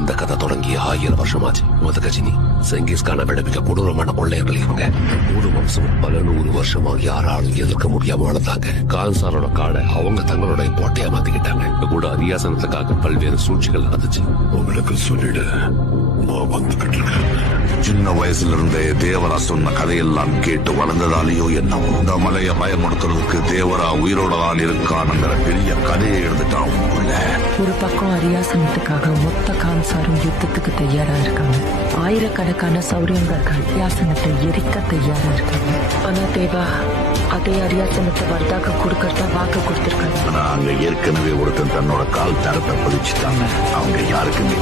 இந்த கதை தொடங்கி 1000 வருஷமாச்சு. கஜினி செங்கிஸ்கான விட மிக கொடூரமான கொள்ளையர்கள் இவங்க. மூணு வம்சம் பல 100 வருஷமா யாராலும் எதிர்க்க முடியாம வளர்ந்தாங்க. கான்சாரோட காடை அவங்க தங்களுடைய கோட்டையா மாத்திக்கிட்டாங்க. கூட அரியாசனத்துக்காக பல்வேறு சூழ்ச்சிகள் நடந்துச்சு. உங்களுக்கு சொல்லிடு, நான் வந்துகிட்டு இருக்கேன். சின்ன வயசுல இருந்தே தேவரா சொன்ன கதையெல்லாம் கேட்டு வளர்ந்ததாலேயோ என்னவோ இந்த மலையை பயமுறுத்துறதுக்கு தேவரா உயிரோட தான் இருக்கானுங்கிற பெரிய கதையை எழுதிட்டான். ஒரு பக்கம் அரியாசனத்துக்காக மொத்த கான்சாரும் யுத்தத்துக்கு தயாரா இருக்காங்க. ஆயிரக்கணக்கான சௌரியங்கர்கள் அரியாசனத்தை எரிக்க தயாரா இருக்காங்க. ஆனா தேவா அதே அரியாசனத்தை வர்தாக கொடுக்கறதா வாக்கு கொடுத்திருக்காங்க. ஆனா அங்க ஏற்கனவே ஒருத்தன் தன்னோட கால் தரத்தை பதிச்சுட்டாங்க. அவங்க யாருக்குமே